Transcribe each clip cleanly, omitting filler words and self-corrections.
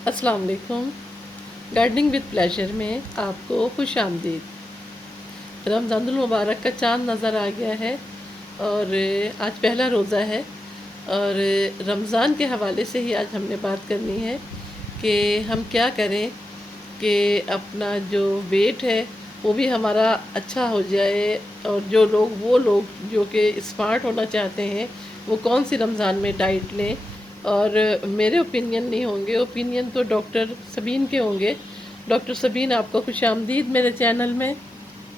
अस्सलाम वालेकुम। Gardening with pleasure में आपको खुश आमदीद। रमज़ानुल मुबारक का चाँद नज़र आ गया है और आज पहला रोज़ा है और रमज़ान के हवाले से ही आज हमने बात करनी है कि हम क्या करें कि अपना जो वेट है वो भी हमारा अच्छा हो जाए। और वो लोग जो कि स्मार्ट होना चाहते हैं वो कौन सी रमज़ान में डाइट लें। और मेरे ओपिनियन नहीं होंगे, ओपिनियन तो डॉक्टर सबीन के होंगे। डॉक्टर सबीन, आपको खुश आमदीद मेरे चैनल में।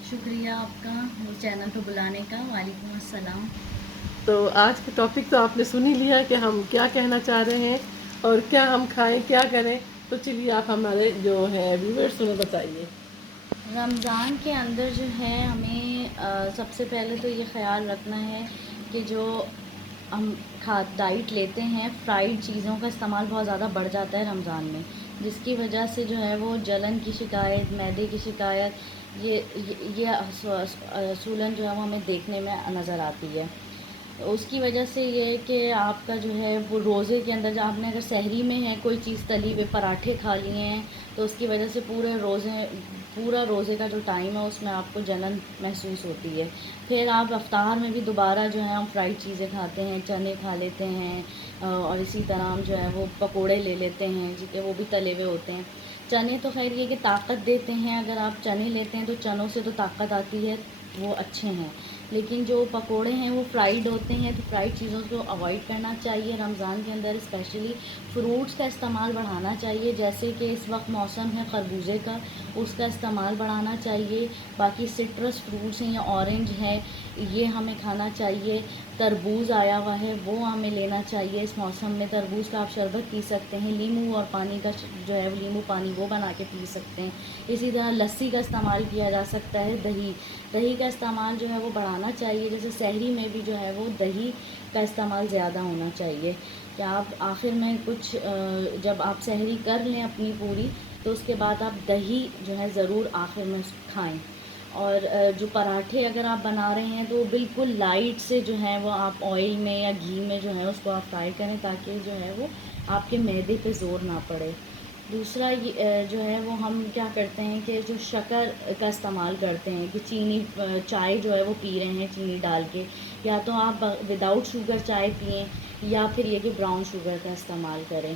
शुक्रिया आपका मेरे चैनल पर बुलाने का। वालेकुम अस्सलाम। तो आज का टॉपिक तो आपने सुन ही लिया कि हम क्या कहना चाह रहे हैं और क्या हम खाएं, क्या करें। तो चलिए आप हमारे जो है व्यूअर्स उन्हें बताइए। रमज़ान के अंदर जो है हमें सबसे पहले तो ये ख्याल रखना है कि जो हम डाइट लेते हैं, फ्राइड चीज़ों का इस्तेमाल बहुत ज़्यादा बढ़ जाता है रमज़ान में, जिसकी वजह से जो है वो जलन की शिकायत, मैदे की शिकायत, ये असूलन जो है वो हमें देखने में नज़र आती है। तो उसकी वजह से ये है कि आपका जो है वो रोज़े के अंदर, जब आपने अगर सहरी में है कोई चीज़ तली हुए पराठे खा लिए हैं, तो उसकी वजह से पूरा रोज़े का जो टाइम है उसमें आपको जलन महसूस होती है। फिर आप अफ्तार में भी दोबारा जो है हम फ्राइड चीज़ें खाते हैं, चने खा लेते हैं, और इसी तरह हम जो है वो पकोड़े ले लेते हैं, ठीक है, वो भी तले हुए होते हैं। चने तो खैर ये कि ताकत देते हैं, अगर आप चने लेते हैं तो चनों से तो ताकत आती है, वो अच्छे हैं। लेकिन जो पकोड़े हैं वो फ्राइड होते हैं, तो फ्राइड चीज़ों को अवॉइड करना चाहिए रमज़ान के अंदर। स्पेशली फ्रूट्स का इस्तेमाल बढ़ाना चाहिए, जैसे कि इस वक्त मौसम है खरबूजे का, उसका इस्तेमाल बढ़ाना चाहिए। बाकी सिट्रस फ्रूट्स हैं या ऑरेंज है, ये हमें खाना चाहिए। तरबूज आया हुआ है, वो हमें लेना चाहिए इस मौसम में। तरबूज का आप शरबत पी सकते हैं, नींबू और पानी का जो है नींबू पानी वो बना के पी सकते हैं। इसी तरह लस्सी का इस्तेमाल किया जा सकता है। दही दही का इस्तेमाल जो है वो बढ़ाना चाहिए, जैसे सहरी में भी जो है वो दही का इस्तेमाल ज़्यादा होना चाहिए। कि आप आखिर में कुछ जब आप सहरी कर लें अपनी पूरी, तो उसके बाद आप दही जो है ज़रूर आखिर में खाएं। और जो पराठे अगर आप बना रहे हैं तो बिल्कुल लाइट से जो है वो आप ऑयल में या घी में जो है उसको आप फ्राई करें, ताकि जो है वो आपके मैदे पे ज़ोर ना पड़े। दूसरा ये जो है वो हम क्या करते हैं कि जो शक्कर का इस्तेमाल करते हैं, कि चीनी चाय जो है वो पी रहे हैं चीनी डाल के, या तो आप विदाउट शुगर चाय पिएं, या फिर ये कि ब्राउन शुगर का इस्तेमाल करें।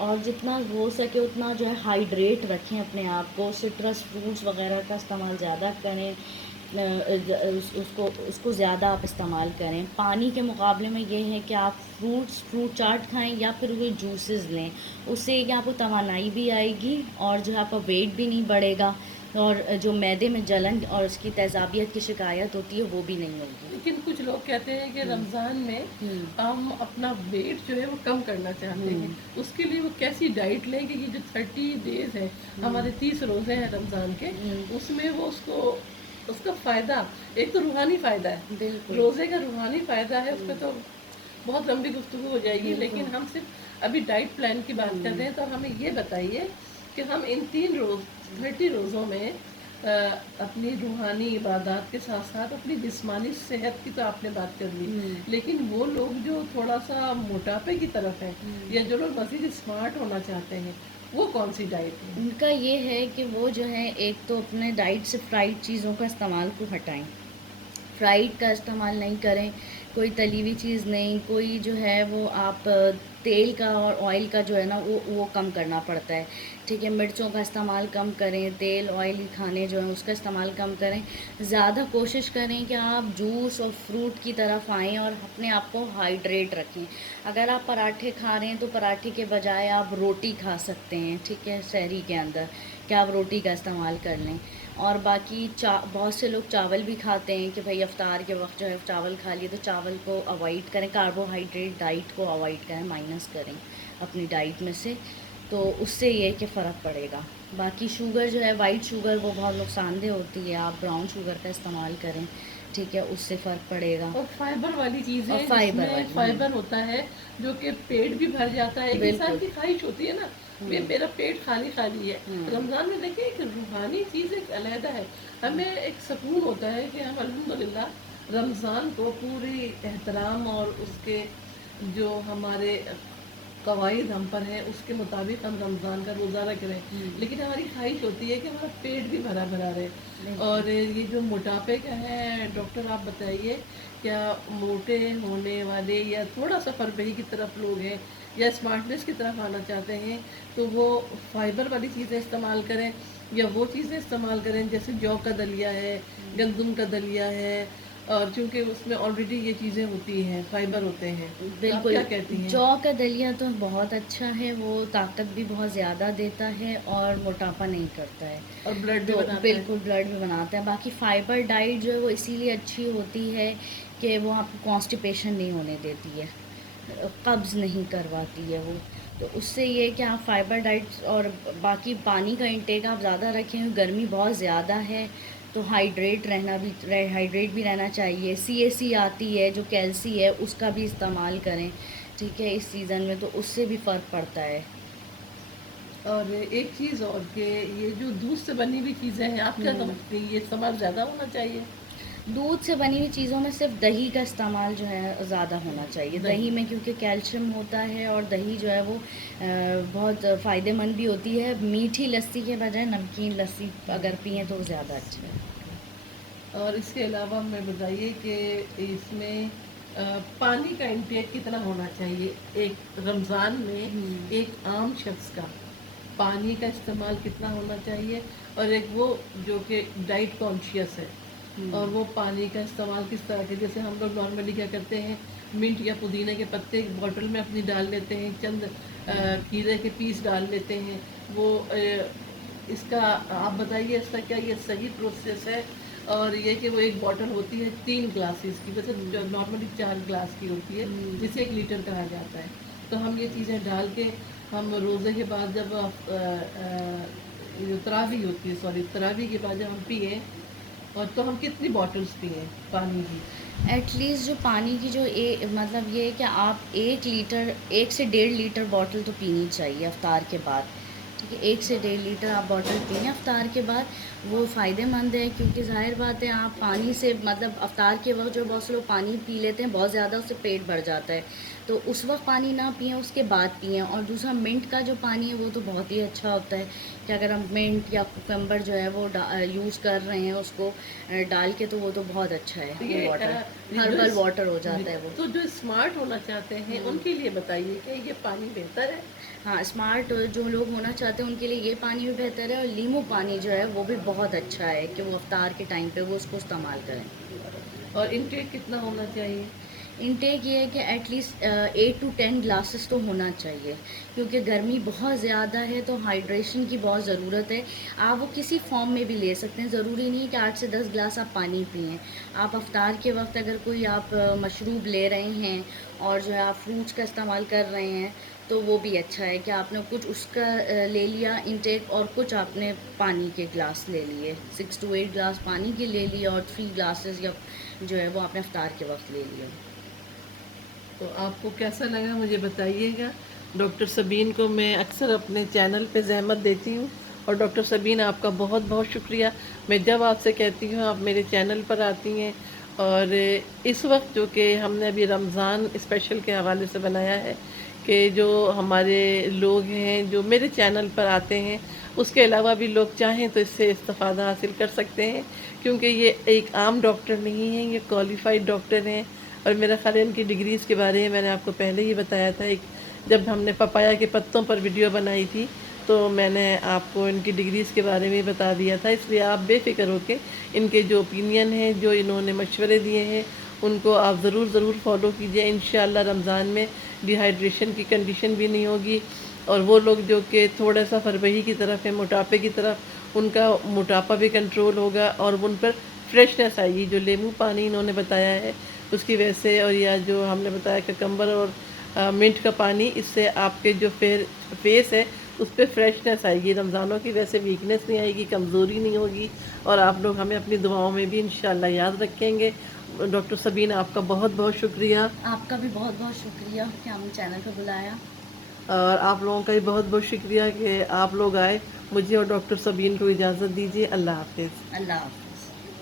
और जितना हो सके उतना जो है हाइड्रेट रखें अपने आप को। सिट्रस फ्रूट्स वगैरह का इस्तेमाल ज़्यादा करें, उसको ज़्यादा आप इस्तेमाल करें। पानी के मुकाबले में ये है कि आप फ्रूट चाट खाएं या फिर वो जूसेस लें, उससे कि आपको तवानाई भी आएगी और जो है आपका वेट भी नहीं बढ़ेगा, और जो मैदे में जलन और उसकी तेज़ाबियत की शिकायत होती है वो भी नहीं होगी। लेकिन कुछ लोग कहते हैं कि हम्म। रमज़ान में हम्म। हम अपना वेट जो है वो कम करना चाहते हैं। हम्म। उसके लिए वो कैसी डाइट लें कि ये जो 30 डेज है, हम्म। हमारे 30 रोज़े हैं रमज़ान के, हम्म। उसमें वो उसको उसका फ़ायदा, एक तो रूहानी फ़ायदा है, बिल्कुल। रोज़े का रूहानी फ़ायदा है, उस हम्म। पर तो बहुत लंबी गुफ्तगू हो जाएगी। बिल्कुल। लेकिन हम सिर्फ अभी डाइट प्लान की बात कर रहे हैं, तो हमें ये बताइए कि हम इन 30 रोज़ों में अपनी रूहानी इबादत के साथ साथ अपनी जिस्मानी सेहत की तो आपने बात कर ली, हम्म। लेकिन वो लोग जो थोड़ा सा मोटापे की तरफ है हम्म। या जो लोग मज़ीद स्मार्ट होना चाहते हैं, वो कौन सी डाइट है? उनका ये है कि वो जो है एक तो अपने डाइट से फ्राइड चीज़ों का इस्तेमाल को हटाएं, फ्राइड का इस्तेमाल नहीं करें, कोई तली हुई चीज़ नहीं, कोई जो है वो आप तेल का और ऑयल का जो है ना वो कम करना पड़ता है, ठीक है। मिर्चों का इस्तेमाल कम करें, तेल ऑयली खाने जो हैं उसका इस्तेमाल कम करें। ज़्यादा कोशिश करें कि आप जूस और फ्रूट की तरफ आएँ और अपने आप को हाइड्रेट रखें। अगर आप पराठे खा रहे हैं तो पराठे के बजाय आप रोटी खा सकते हैं, ठीक है, सहरी के अंदर कि आप रोटी का इस्तेमाल कर लें। और बाकी बहुत से लोग चावल भी खाते हैं कि भाई अफ्तार के वक्त जो है चावल खा लिए, तो चावल को अवॉइड करें, कार्बोहाइड्रेट डाइट को अवॉइड करें, माइनस करें अपनी डाइट में से, तो उससे ये कि फ़र्क पड़ेगा। बाकी शुगर जो है, वाइट शुगर, वो बहुत नुकसानदेह होती है, आप ब्राउन शुगर का इस्तेमाल करें, ठीक है, उससे फ़र्क पड़ेगा। और फाइबर वाली और चीज़ें फाइबर जिसमें वाली। फाइबर होता है, जो कि पेट भी भर जाता है। एक इंसान बिल्कुल। की ख्वाहिश होती है ना, मेरा पेट खाली खाली है। हम्म। रमज़ान में देखिए एक रूहानी चीज़ एक अलहदा है, हमें एक सुकून होता है कि हम अल्हम्दुलिल्लाह रमज़ान को पूरी एहतराम और उसके जो हमारे कवायद हम पर है उसके मुताबिक हम रमज़ान का रोज़ा रख रहे हैं, लेकिन हमारी ख्वाहिश होती है कि हमारा पेट भी भरा भरा रहे। बिल्कुल। और ये जो मोटापे का है, डॉक्टर आप बताइए, क्या मोटे होने वाले या थोड़ा सा फरबही की तरफ लोग हैं या स्मार्टनेस की तरफ आना चाहते हैं, तो वो फाइबर वाली चीज़ें इस्तेमाल करें या वो चीज़ें इस्तेमाल करें जैसे जौ का दलिया है, गंदम का दलिया है, और चूँकि उसमें ऑलरेडी ये चीज़ें होती हैं, फाइबर होते हैं। तो आप बिल्कुल, क्या कहती हैं? जौ का दलिया तो बहुत अच्छा है, वो ताकत भी बहुत ज़्यादा देता है और मोटापा नहीं करता है। और ब्लड भी तो बनाता है। बिल्कुल ब्लड भी बनाता है। बाकी फाइबर डाइट जो है वो इसीलिए अच्छी होती है कि वो आपको कॉन्स्टिपेशन नहीं होने देती है, कब्ज़ नहीं करवाती है वो। तो उससे ये है कि आप फाइबर डाइट और बाकी पानी का इंटेक आप ज़्यादा रखें, गर्मी बहुत ज़्यादा है तो हाइड्रेट भी रहना चाहिए। CAC आती है जो कैल्सी है उसका भी इस्तेमाल करें, ठीक है, इस सीज़न में, तो उससे भी फ़र्क पड़ता है। और एक चीज़ और कि ये जो दूध से बनी हुई चीज़ें हैं, आप क्या समझती हैं, ये इस्तेमाल ज़्यादा होना चाहिए? दूध से बनी हुई चीज़ों में सिर्फ दही का इस्तेमाल जो है ज़्यादा होना चाहिए। दही में क्योंकि कैल्शियम होता है और दही जो है वो बहुत फ़ायदेमंद भी होती है। मीठी लस्सी के बजाय नमकीन लस्सी अगर पिएँ तो ज़्यादा अच्छा है। और इसके अलावा हमें बताइए कि इसमें पानी का इंटेक कितना होना चाहिए? एक रमज़ान में एक आम शख्स का पानी का इस्तेमाल कितना होना चाहिए, और एक वो जो कि डाइट कॉन्शियस है और वो पानी का इस्तेमाल किस तरह के, जैसे हम लोग नॉर्मली क्या करते हैं, मिंट या पुदीने के पत्ते एक बॉटल में अपनी डाल लेते हैं, चंद खीरे के पीस डाल लेते हैं, वो इसका आप बताइए, इसका क्या ये सही प्रोसेस है? और ये कि वो एक बॉटल होती है 3 ग्लासेस की, वैसे नॉर्मली 4 ग्लास की होती है जिसे 1 लीटर कहा जाता है। तो हम ये चीज़ें डाल के हम रोज़े के बाद जब ये जो तरावी होती है, सॉरी, तरावी के बाद जब हम पिए, और तो हम कितनी बॉटल्स पिए पानी की? एटलीस्ट जो पानी की जो मतलब ये है कि आप 1 लीटर, 1 से 1.5 लीटर बॉटल तो पीनी चाहिए अफ्तार के बाद, ठीक है। 1 से 1.5 लीटर आप बॉटल पिएँ अफ्तार के बाद, वो फ़ायदेमंद है क्योंकि ज़ाहिर बात है आप पानी से मतलब अफ्तार के वक्त जो बहुत से लोग पानी पी लेते हैं बहुत ज़्यादा, उससे पेट भर जाता है, तो उस वक्त पानी ना पिएँ, उसके बाद पिएँ। और दूसरा मिंट का जो पानी है वो तो बहुत ही अच्छा होता है कि अगर हम मिंट या कुकम्बर जो है वो यूज़ कर रहे हैं उसको डाल के, तो वो तो बहुत अच्छा है तो वो ये वाटर, ये हर्बल वाटर हो जाता है वो। तो जो स्मार्ट होना चाहते हैं उनके लिए बताइए कि ये पानी बेहतर है? हाँ, स्मार्ट जो लोग होना चाहते हैं उनके लिए ये पानी भी बेहतर है और नींबू पानी जो है वो भी बहुत अच्छा है कि वो अफ्तार के टाइम पे वो उसको इस्तेमाल करें। और इनटेक कितना होना चाहिए? इनटेक ये है कि एटलीस्ट 8 to 10 ग्लासेस तो होना चाहिए क्योंकि गर्मी बहुत ज़्यादा है, तो हाइड्रेशन की बहुत ज़रूरत है। आप वो किसी फॉर्म में भी ले सकते हैं, ज़रूरी नहीं है कि 8 से 10 ग्लास आप पानी पिएँ। आप अफ्तार के वक्त अगर कोई आप मशरूब ले रहे हैं और जो है आप फ्रूट्स का इस्तेमाल कर रहे हैं, तो वो भी अच्छा है कि आपने कुछ उसका ले लिया इनटेक और कुछ आपने पानी के ग्लास ले लिए, 6 to 8 ग्लास पानी के ले लिए और 3 ग्लासेस या जो है वो आपने अफ्तार के वक्त ले लिया। तो आपको कैसा लगा मुझे बताइएगा। डॉक्टर सबीन को मैं अक्सर अपने चैनल पे ज़हमत देती हूँ, और डॉक्टर सबीन आपका बहुत बहुत शुक्रिया। मैं जब आपसे कहती हूँ आप मेरे चैनल पर आती हैं, और इस वक्त जो कि हमने अभी रमज़ान स्पेशल के हवाले से बनाया है कि जो हमारे लोग हैं जो मेरे चैनल पर आते हैं, उसके अलावा भी लोग चाहें तो इससे इस्तिफ़ादा हासिल कर सकते हैं, क्योंकि ये एक आम डॉक्टर नहीं हैं, ये क्वालिफ़ाइड डॉक्टर हैं। और मेरा ख़्याल है इनकी डिग्रीज़ के बारे में मैंने आपको पहले ही बताया था, एक जब हमने पपाया के पत्तों पर वीडियो बनाई थी तो मैंने आपको इनकी डिग्रीज़ के बारे में बता दिया था। इसलिए आप बेफ़िक्र होकर इनके जो ओपिनियन हैं, जो इन्होंने मशवरे दिए हैं, उनको आप ज़रूर फॉलो कीजिए। इंशाअल्लाह रमज़ान में डिहाइड्रेशन की कंडीशन भी नहीं होगी, और वो लोग जो कि थोड़ा सा फरबही की तरफ है, मोटापे की तरफ, उनका मोटापा भी कंट्रोल होगा और उन पर फ्रेशनेस आएगी। जो नींबू पानी इन्होंने बताया है उसकी वजह से, और या जो हमने बताया ककम्बर और मिंट का पानी, इससे आपके जो फेस है उस पर फ्रेशनेस आएगी। रमज़ानों की वजह से वीकनेस नहीं आएगी, कमज़ोरी नहीं होगी, और आप लोग हमें अपनी दुआओं में भी इंशाअल्लाह याद रखेंगे। डॉक्टर सबीन आपका बहुत बहुत शुक्रिया, आपका भी बहुत बहुत शुक्रिया कि हमें चैनल पर बुलाया। और आप लोगों का भी बहुत बहुत शुक्रिया कि आप लोग आए। मुझे और डॉक्टर सबीन को इजाज़त दीजिए। अल्लाह हाफ़िज़। अल्लाह हाफ़िज़।